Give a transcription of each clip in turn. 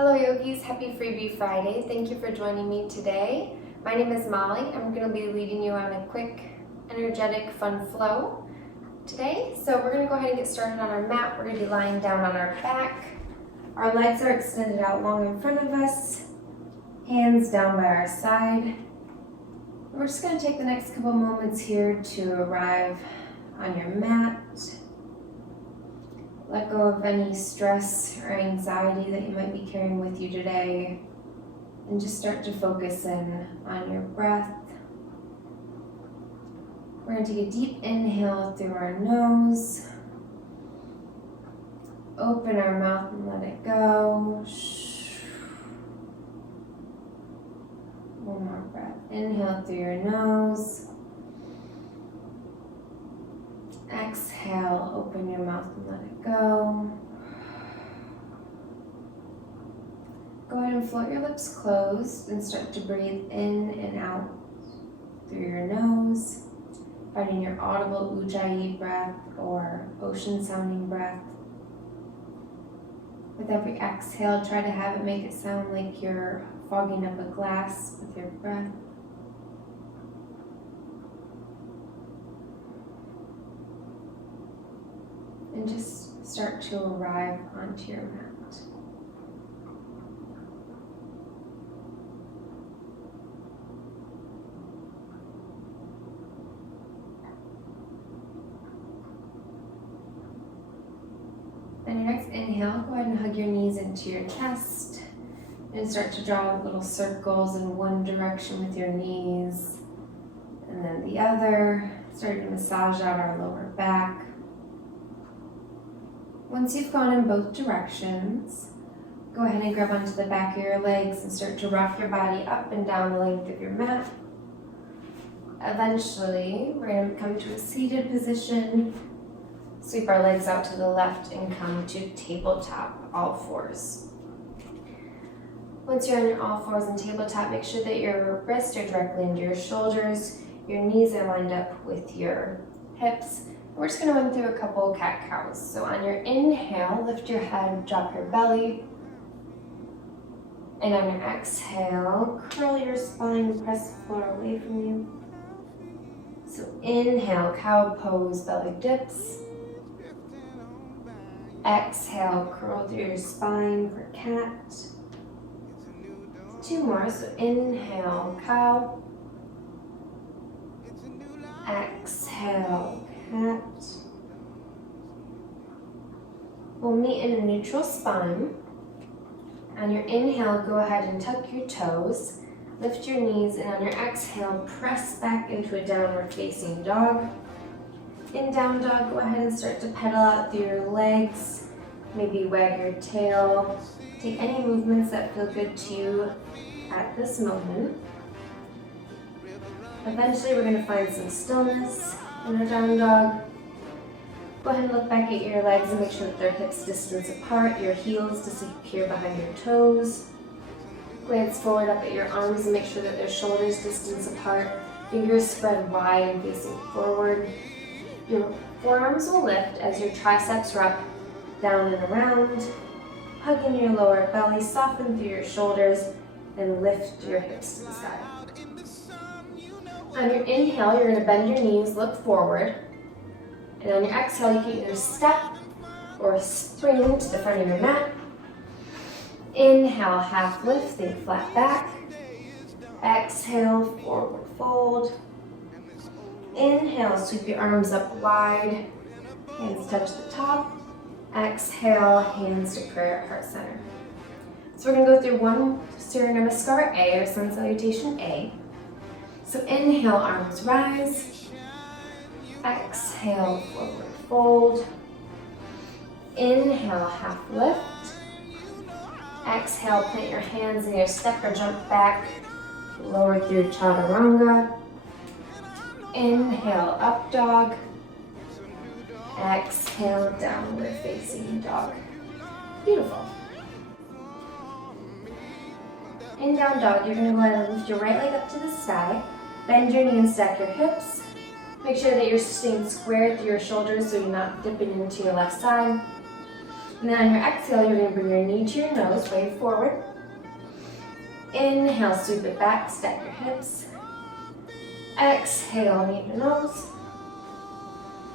Hello yogis, happy Freebie Friday. Thank you for joining me today. My name is Molly and we're going to be leading you on a quick, energetic, fun flow today. So we're going to go ahead and get started on our mat. We're going to be lying down on our back. Our legs are extended out long in front of us, hands down by our side. We're just going to take the next couple moments here to arrive on your mat. Let go of any stress or anxiety that you might be carrying with you today, and just start to focus in on your breath. We're going to take a deep inhale through our nose. Open our mouth and let it go. One more breath. Inhale through your nose. Exhale, open your mouth and let it go. Go ahead and float your lips closed and start to breathe in and out through your nose, finding your audible ujjayi breath or ocean sounding breath. With every exhale, try to have it make it sound like you're fogging up a glass with your breath. And just start to arrive onto your mat. On your next inhale, go ahead and hug your knees into your chest and start to draw little circles in one direction with your knees and then the other. Start to massage out our lower back. Once you've gone in both directions, go ahead and grab onto the back of your legs and start to rock your body up and down the length of your mat. Eventually, we're going to come to a seated position, sweep our legs out to the left and come to tabletop, all fours. Once you're on your all fours and tabletop, make sure that your wrists are directly under your shoulders, your knees are lined up with your hips. We're just going to run through a couple cat-cows. So on your inhale, lift your head, drop your belly. And on your exhale, curl your spine, press the floor away from you. So inhale, cow pose, belly dips. Exhale, curl through your spine for cat. Two more, so inhale, cow. Exhale, cat. We'll meet in a neutral spine. On your inhale, go ahead and tuck your toes, lift your knees, and on your exhale, press back into a downward facing dog. In down dog, go ahead and start to pedal out through your legs, maybe wag your tail. Take any movements that feel good to you at this moment. Eventually, we're going to find some stillness in our down dog. Go ahead and look back at your legs and make sure that they're hips distance apart, your heels to secure behind your toes. Glance forward up at your arms and make sure that they're shoulders distance apart, fingers spread wide and facing forward. Your forearms will lift as your triceps are up, down and around. Hug in your lower belly, soften through your shoulders, and lift your hips to the sky. On your inhale, you're going to bend your knees, look forward. And on your exhale, you can either step or spring to the front of your mat. Inhale, half lift, think flat back. Exhale, forward fold. Inhale, sweep your arms up wide. Hands touch the top. Exhale, hands to prayer at heart center. So we're going to go through one Surya Namaskar A, or Sun Salutation A. So inhale, arms rise. Exhale, forward fold. Inhale, half lift. Exhale, plant your hands in your step or jump back. Lower through chaturanga. Inhale, up dog. Exhale, downward facing dog. Beautiful. In down dog, you're going to go ahead and lift your right leg up to the sky. Bend your knee and stack your hips. Make sure that you're staying square through your shoulders so you're not dipping into your left side. And then on your exhale, you're going to bring your knee to your nose, wave forward. Inhale, sweep it back, stack your hips. Exhale, knee to nose.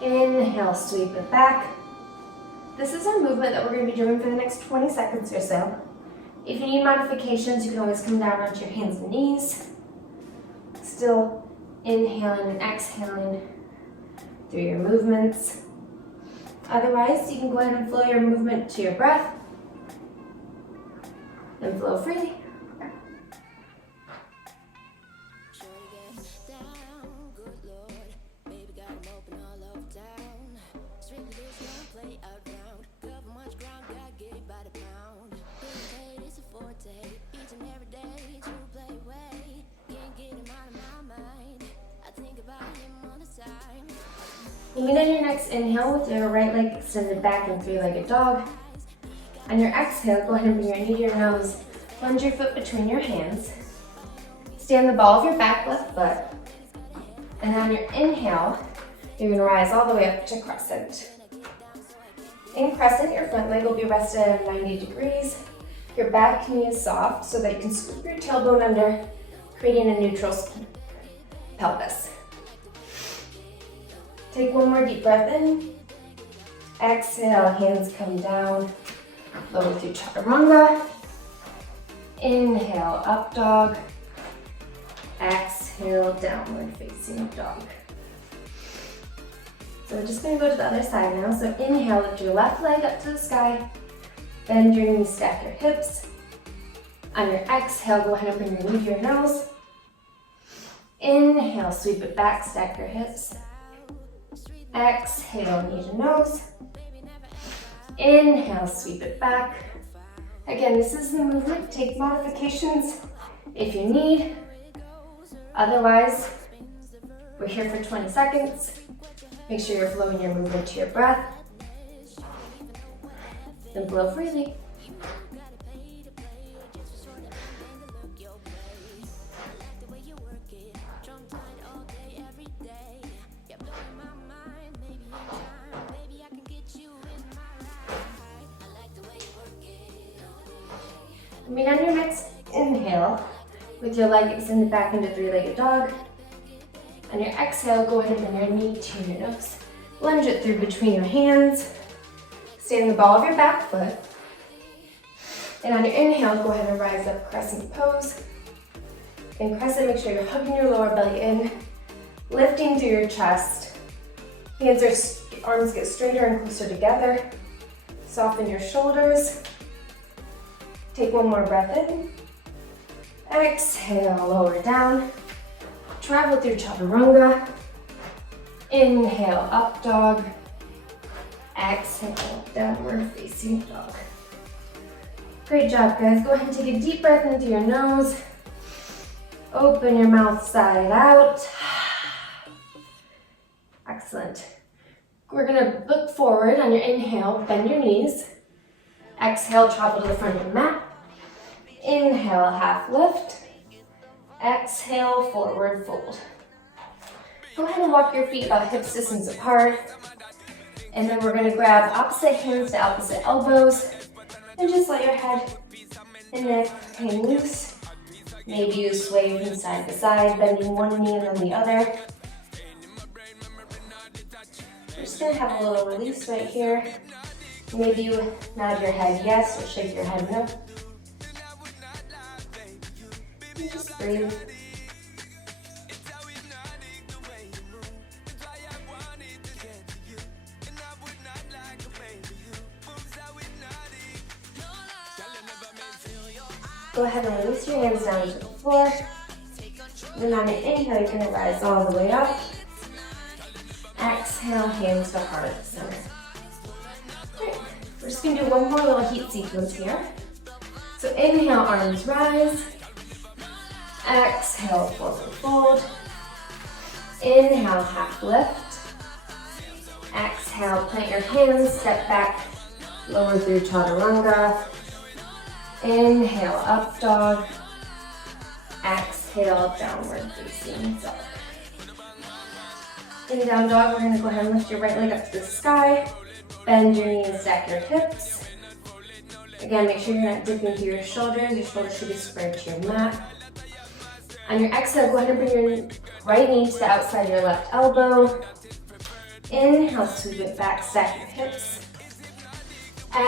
Inhale, sweep it back. This is our movement that we're going to be doing for the next 20 seconds or so. If you need modifications, you can always come down onto your hands and knees. Still inhaling and exhaling through your movements. Otherwise, you can go ahead and flow your movement to your breath and flow freely. Begin on your next inhale with your right leg extended back in three-legged dog. On your exhale, go ahead and bring your knee to your nose. Plunge your foot between your hands. Stand the ball of your back left foot. And on your inhale, you're going to rise all the way up to crescent. In crescent, your front leg will be rested at 90 degrees. Your back knee is soft so that you can scoop your tailbone under, creating a neutral pelvis. Take one more deep breath in. Exhale, hands come down. Lower through chaturanga. Inhale, up dog. Exhale, downward facing dog. So we're just going to go to the other side now. So inhale, lift your left leg up to the sky. Bend your knees, stack your hips. On your exhale, go ahead and bring your knee to your nose. Inhale, sweep it back, stack your hips. Exhale, knee to nose. Inhale, sweep it back. Again, this is the movement. Take modifications if you need. Otherwise, we're here for 20 seconds. Make sure you're flowing your movement to your breath. Then blow freely. And on your next inhale, with your leg extended back into three-legged dog. On your exhale, go ahead and bring your knee to your nose. Lunge it through between your hands. Stand the ball of your back foot. And on your inhale, go ahead and rise up, crescent pose. In crescent, make sure you're hugging your lower belly in, lifting through your chest. Arms get straighter and closer together. Soften your shoulders. Take one more breath in. Exhale, lower down. Travel through chaturanga. Inhale, up dog. Exhale, downward facing dog. Great job, guys. Go ahead and take a deep breath into your nose. Open your mouth side out. Excellent. We're gonna look forward on your inhale, bend your knees. Exhale, travel to the front of the mat. Inhale, half lift. Exhale, forward fold. Go ahead and walk your feet about hip distance apart. And then we're going to grab opposite hands to opposite elbows. And just let your head and neck hang loose. Maybe you sway from side to side, bending one knee and then the other. We're just going to have a little release right here. Maybe you nod your head yes or shake your head no. And just breathe. Go ahead and release your hands down to the floor. Then on your inhale, you're going to rise all the way up. Exhale, hands to heart center. Great. We're just going to do one more little heat sequence here. So inhale, arms rise. Exhale, forward fold. Inhale, half lift. Exhale, plant your hands, step back, lower through chaturanga. Inhale, up dog. Exhale, downward facing dog. In down dog, we're going to go ahead and lift your right leg up to the sky. Bend your knees, stack your hips. Again, make sure you're not dipping through your shoulders. Your shoulders should be squared to your mat. On your exhale, go ahead and bring your right knee to the outside of your left elbow. Inhale, sweep it back, stack your hips.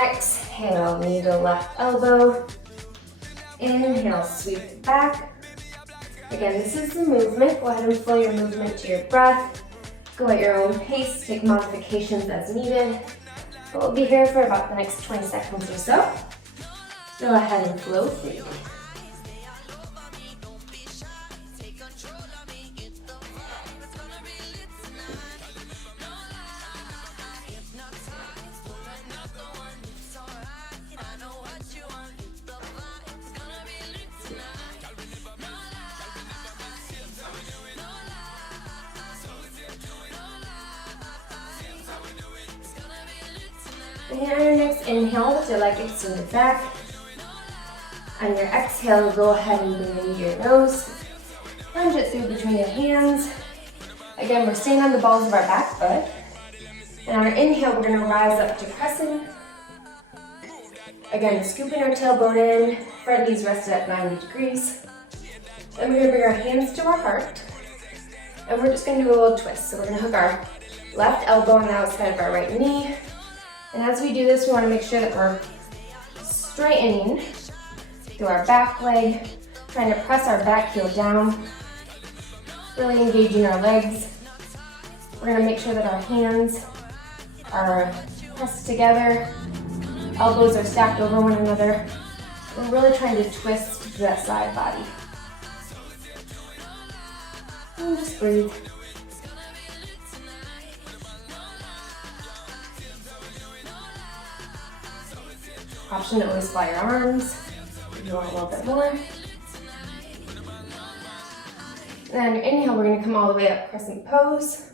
Exhale, knee to left elbow. Inhale, sweep it back. Again, this is the movement. Go ahead and flow your movement to your breath. Go at your own pace, take modifications as needed. But we'll be here for about the next 20 seconds or so. Go ahead and flow free. And on your next inhale, with your leg extended back. On your exhale, go ahead and bring it to your nose. Plunge it through between your hands. Again, we're staying on the balls of our back foot. And on our inhale, we're going to rise up to crescent. Again, scooping our tailbone in, front knees rested at 90 degrees. Then we're going to bring our hands to our heart. And we're just going to do a little twist. So we're going to hook our left elbow on the outside of our right knee. And as we do this, we want to make sure that we're straightening through our back leg, trying to press our back heel down, really engaging our legs. We're going to make sure that our hands are pressed together, elbows are stacked over one another. We're really trying to twist to that side body. And just breathe. Option to always fly your arms if you want a little bit more. And then on your inhale, we're going to come all the way up, crescent pose.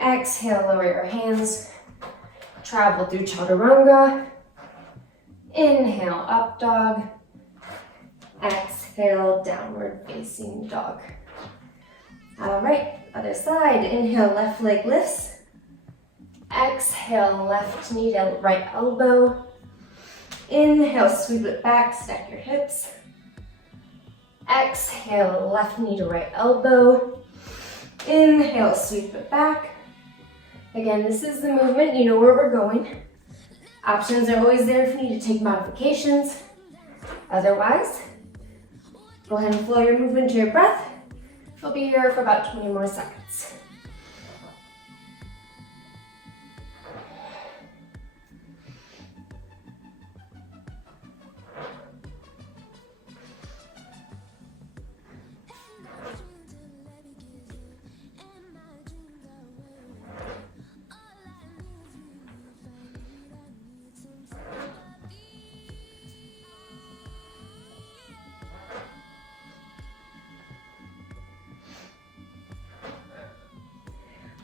Exhale, lower your hands. Travel through chaturanga. Inhale, up dog. Exhale, downward facing dog. All right, other side. Inhale, left leg lifts. Exhale, left knee to right elbow. Inhale, sweep it back, stack your hips. Exhale, left knee to right elbow. Inhale, sweep it back. Again, this is the movement, you know where we're going. Options are always there if you need to take modifications. Otherwise, go ahead and flow your movement to your breath. We'll be here for about 20 more seconds.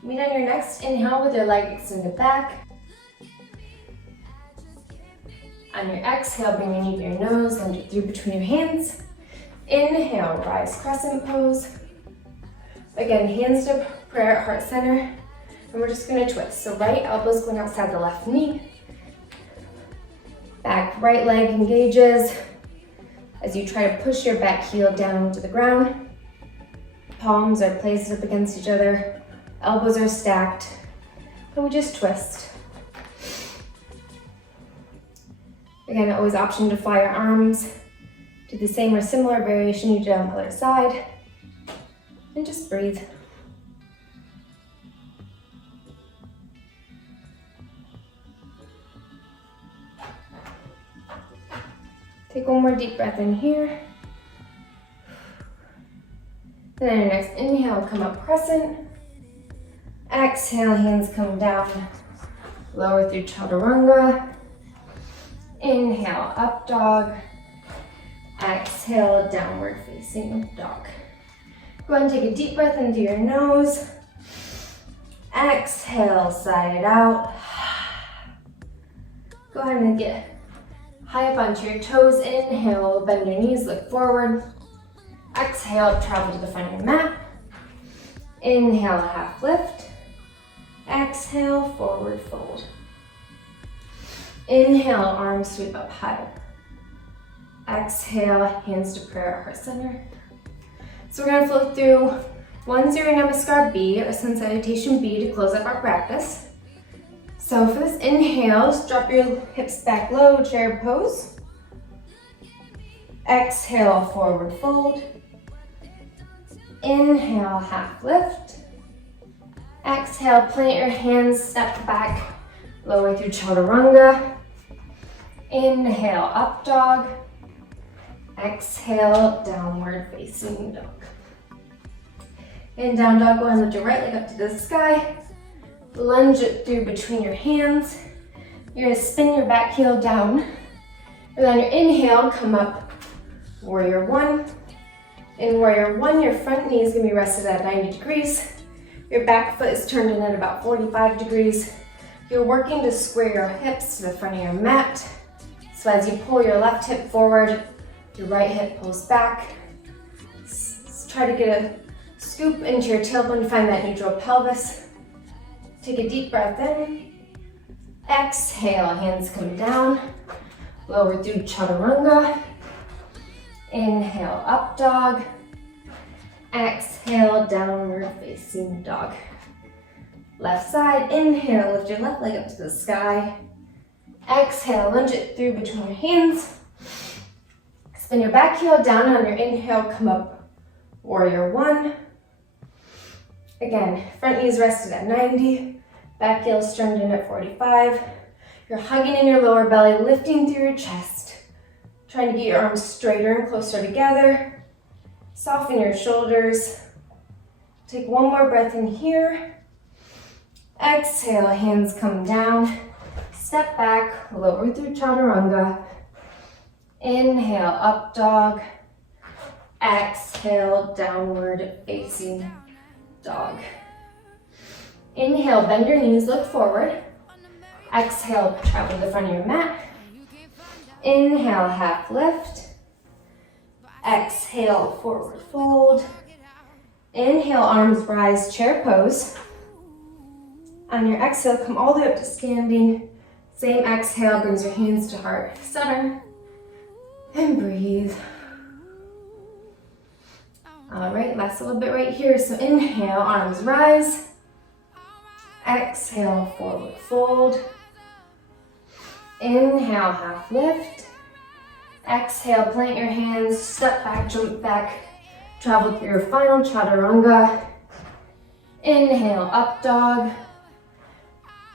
Meet on your next inhale with your leg extended back. On your exhale, bring your knee to your nose, lunge it through between your hands. Inhale, rise crescent pose. Again, hands to prayer at heart center. And we're just gonna twist. So right elbow's going outside the left knee. Back right leg engages as you try to push your back heel down to the ground. Palms are placed up against each other. Elbows are stacked, and we just twist. Again, always option to fly your arms. Do the same or similar variation you did on the other side, and just breathe. Take one more deep breath in here. Then on your next inhale, come up crescent. Exhale, hands come down, lower through chaturanga. Inhale, up dog. Exhale, downward facing dog. Go ahead and take a deep breath into your nose. Exhale, side it out. Go ahead and get high up onto your toes. Inhale, bend your knees, look forward. Exhale, travel to the front of your mat. Inhale, half lift. Exhale, forward fold. Inhale, arms sweep up high. Exhale, hands to prayer, heart center. So we're gonna flow through one Surya Namaskar B or Sun Salutation B to close up our practice. So for this inhale, just drop your hips back low, chair pose. Exhale, forward fold. Inhale, half lift. Exhale, plant your hands, step back, lower through chaturanga. Inhale, up dog. Exhale, downward facing dog. In down dog, go ahead and lift your right leg up to the sky. Lunge it through between your hands. You're gonna spin your back heel down. And on your inhale, come up, warrior one. In warrior one, your front knee is gonna be rested at 90 degrees. Your back foot is turned in at about 45 degrees. You're working to square your hips to the front of your mat. So as you pull your left hip forward, your right hip pulls back. Try to get a scoop into your tailbone, find that neutral pelvis. Take a deep breath in. Exhale, hands come down. Lower through chaturanga. Inhale, up dog. Exhale, downward facing dog. Left side, inhale, lift your left leg up to the sky. Exhale, lunge it through between your hands. Spin your back heel down on your inhale, come up, warrior one. Again, front knees rested at 90, back heel turned in at 45. You're hugging in your lower belly, lifting through your chest. Trying to get your arms straighter and closer together. Soften your shoulders. Take one more breath in here. Exhale, hands come down. Step back, lower through chaturanga. Inhale, up dog. Exhale, downward facing dog. Inhale, bend your knees, look forward. Exhale, travel to the front of your mat. Inhale, half lift. Exhale, forward fold. Inhale, arms rise, chair pose. On your exhale, come all the way up to standing. Same exhale brings your hands to heart center. And breathe. All right, last little bit right here. So inhale, arms rise. Exhale, forward fold. Inhale, half lift. Exhale, plant your hands, step back, jump back, travel through your final chaturanga. Inhale, up dog.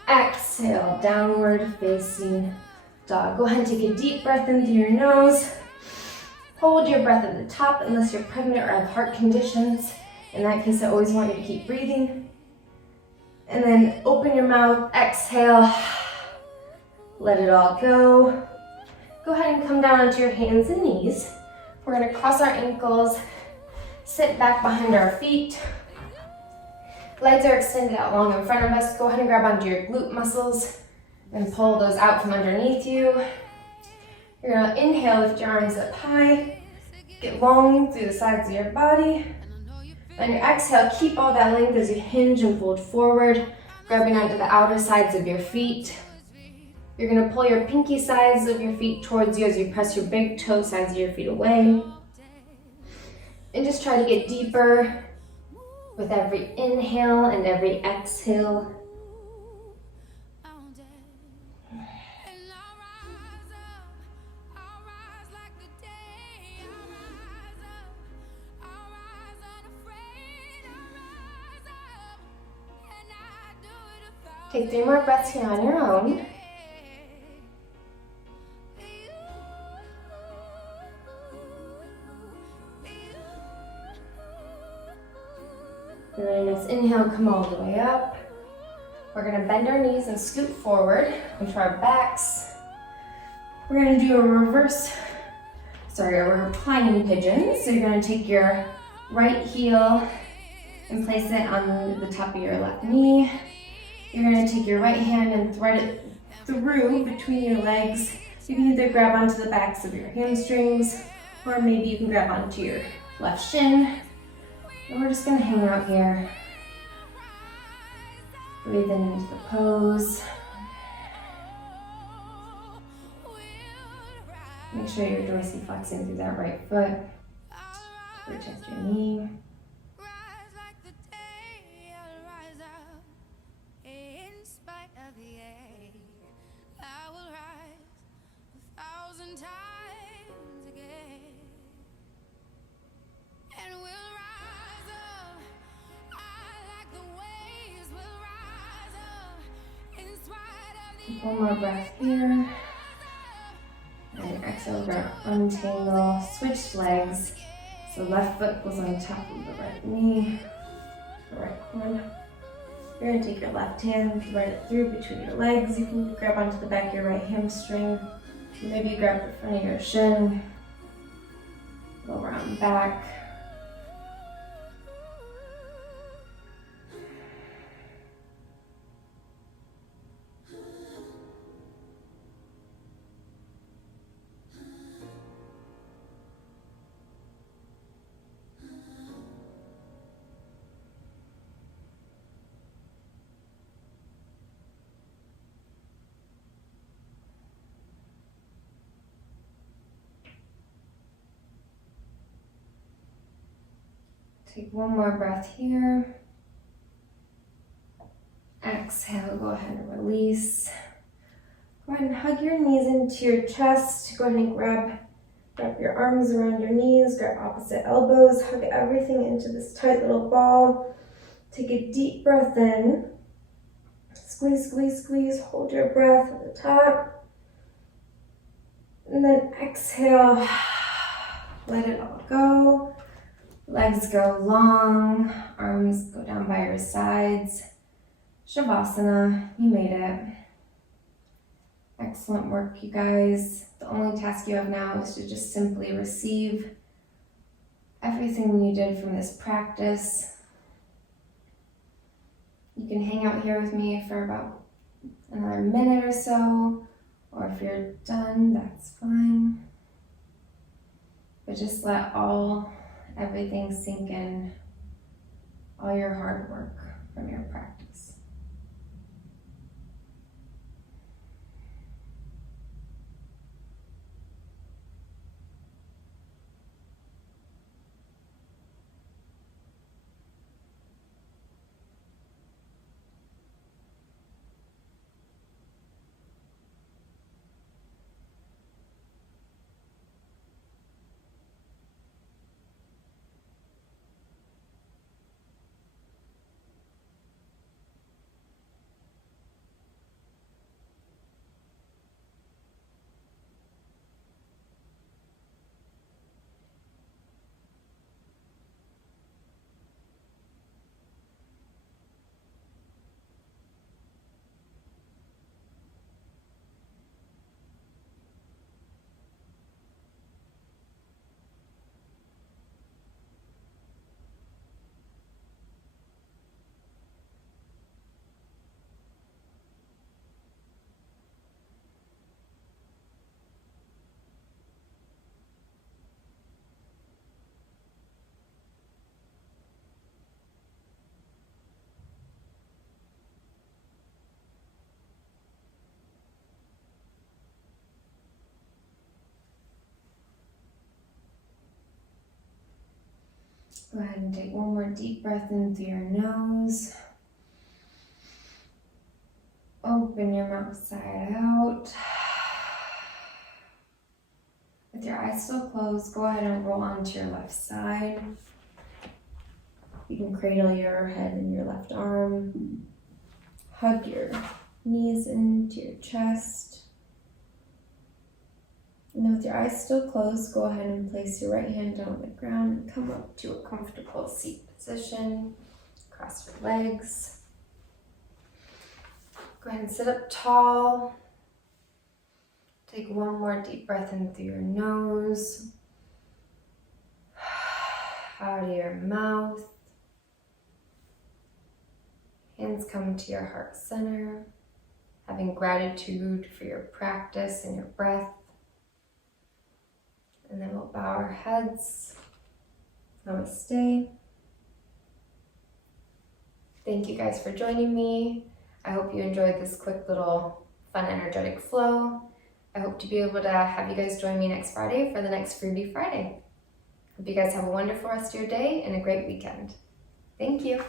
Exhale, downward facing dog. Go ahead and take a deep breath in through your nose. Hold your breath at the top unless you're pregnant or have heart conditions. In that case, I always want you to keep breathing. And then open your mouth, exhale. Let it all go. Go ahead and come down onto your hands and knees. We're gonna cross our ankles, sit back behind our feet. Legs are extended out long in front of us. Go ahead and grab onto your glute muscles and pull those out from underneath you. You're gonna inhale, lift your arms up high. Get long through the sides of your body. On your exhale, keep all that length as you hinge and fold forward, grabbing onto the outer sides of your feet. You're gonna pull your pinky sides of your feet towards you as you press your big toe sides of your feet away. And just try to get deeper with every inhale and every exhale. Take 3 more breaths here on your own. And then next inhale, come all the way up. We're gonna bend our knees and scoot forward onto our backs. We're gonna do a reclining pigeon. So you're gonna take your right heel and place it on the top of your left knee. You're gonna take your right hand and thread it through between your legs. You can either grab onto the backs of your hamstrings, or maybe you can grab onto your left shin. And we're just gonna hang out here. Breathe into the pose. Make sure you're dorsiflexing through that right foot. Protect your knee. Take one more breath here. And exhale, we're going to untangle, switch legs. So left foot goes on top of the right knee, the right one. You're going to take your left hand, run it through between your legs. You can grab onto the back of your right hamstring. Maybe grab the front of your shin. Go around back. Take one more breath here. Exhale, go ahead and release. Go ahead and hug your knees into your chest. Go ahead and grab your arms around your knees, grab opposite elbows, hug everything into this tight little ball. Take a deep breath in. Squeeze, squeeze, squeeze. Hold your breath at the top. And then exhale. Let it all go. Legs go long. Arms go down by your sides. Shavasana. You made it. Excellent work, you guys. The only task you have now is to just simply receive everything you did from this practice. You can hang out here with me for about another minute or so, or if you're done, that's fine. But just let everything sink in, all your hard work from your practice. Go ahead and take one more deep breath in through your nose. Open your mouth side out. With your eyes still closed, go ahead and roll onto your left side. You can cradle your head in your left arm. Hug your knees into your chest. And then with your eyes still closed, go ahead and place your right hand down on the ground and come up to a comfortable seat position. Cross your legs. Go ahead and sit up tall. Take one more deep breath in through your nose. Out of your mouth. Hands come to your heart center. Having gratitude for your practice and your breath. And then we'll bow our heads. Namaste. Thank you guys for joining me. I hope you enjoyed this quick little fun, energetic flow. I hope to be able to have you guys join me next Friday for the next Freebie Friday. Hope you guys have a wonderful rest of your day and a great weekend. Thank you.